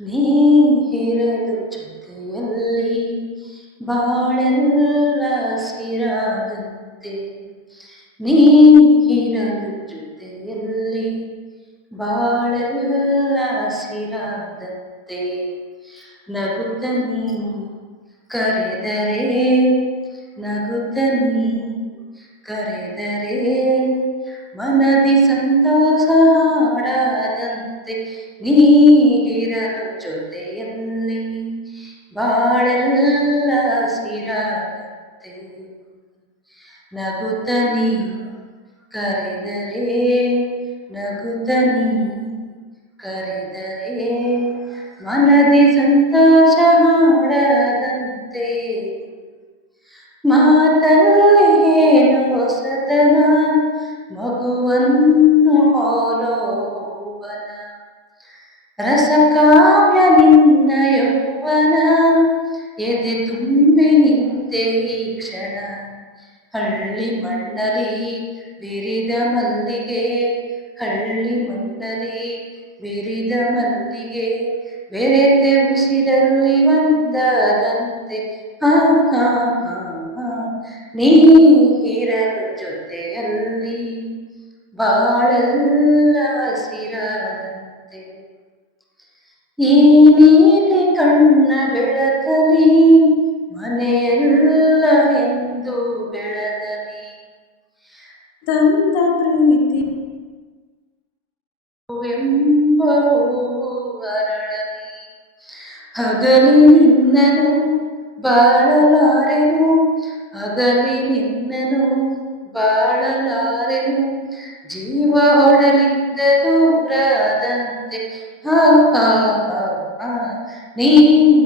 ನೀ ಇರಲು ಜೊತೆಯಲ್ಲಿ ಬಾಳೆಲ್ಲ ಹಸಿರಾದಂತೆ. ನೀ ಇರಲು ಜೊತೆಯಲ್ಲಿ ಬಾಳೆಲ್ಲ ಹಸಿರಾದಂತೆ. ನಗುತ್ತ ನೀ ಕರೆದರೆ, ನಗುತ್ತ ನೀ ಕರೆದರೆ, ಮನದಿ ಸಂತೋಷ ಹಾಡಾದಂತೆ. ನೀರಲು ಜೊತೆಯಲ್ಲಿ ಬಾಳೆಲ್ಲ ಹಸಿರಾದಂತೆ. ನಗುತ್ತ ನೀ ಕರೆದರೆ, ನಗುತ್ತ ನೀ ಕರೆದರೆ, ಮನದಿ ಸಂತೋಷ ಹಾಡದಂತೆ. ಮಾತಲ್ಲಿ ಏನೋ ಹೊಸತನ, ಮಗುವನ್ನು ಹೋಲೋ ಹೂವನ. ರಸಕಾವ್ಯ ನಿನ್ನ ಯೌವನ, ಎದೆ ತುಂಬಿ ನಿಂತೆ ಈ ಕ್ಷಣ. ಹಳ್ಳಿ ಮಣ್ಣಲಿ ಬಿರಿದ ಮಲ್ಲಿಗೆ, ಹಳ್ಳಿ ಮಣ್ಣಲಿ ಬಿರಿದ ಮಲ್ಲಿಗೆ, ಬೆರೆತೆ ಉಸಿರಲ್ಲಿ ಒಂದಾದಂತೆ. ಹಾ ಹಾ ಹಾ ಹಾ. ನೀ ಇರಲು ಜೊತೆಯಲ್ಲಿ ಬಾಳೆಲ್ಲ ಹಸಿರಾದಂತೆ. ಈ ನೀಲಿ ಕಣ್ಣ ಬೆಳಕಲಿ ಮನೆಯೆಲ್ಲ ಎಂದು ಬೆಳಗಲಿ. ತಂದ ಪ್ರೀತಿ ಎಂಬ ಹೂವು ಅರಳಲಿ. ಹಗಲಿ ನಿನ್ನನು ಬಾಳಲಾರೆನು, ಹಗಲಿ ನಿನ್ನನು ಬಾಳಲಾರೆನು, ಜೀವ ಹೊಡಲಿದ್ದ ದೂರದಂತೆ. ಹಾ ಹಾ ಹಾ ಹಾ. ನೀ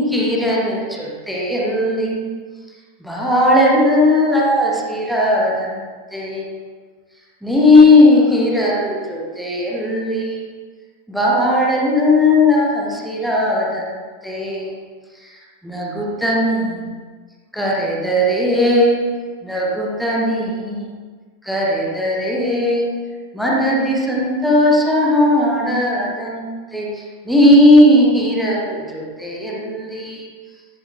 ಇರಲು ಜೊತೆಯಲ್ಲಿ ಬಾಳೆಲ್ಲ ಹಸಿರಾದಂತೆ. ನೀ ಇರಲು ಜೊತೆಯಲ್ಲಿ ಬಾಳೆಲ್ಲ ಹಸಿರಾದಂತೆ. ನಗುತ್ತ ನೀ ಕರೆದರೆ, ನಗುತ್ತ ನೀ ಕರೆದರೆ, ಮನದಿ ಸಂತೋಷ ಹಾಡದಂತೆ. ನೀ ಇರಲು ಜೊತೆಯಲ್ಲಿ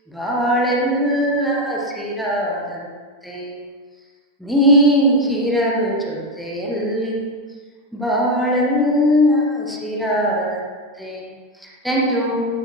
ಬಾಳೆಲ್ಲ ಹಸಿರಾದಂತೆ. ನೀ ಇರಲು ಜೊತೆಯಲ್ಲಿ ಬಾಳೆಲ್ಲ ಹಸಿರಾದಂತೆ. Thank you.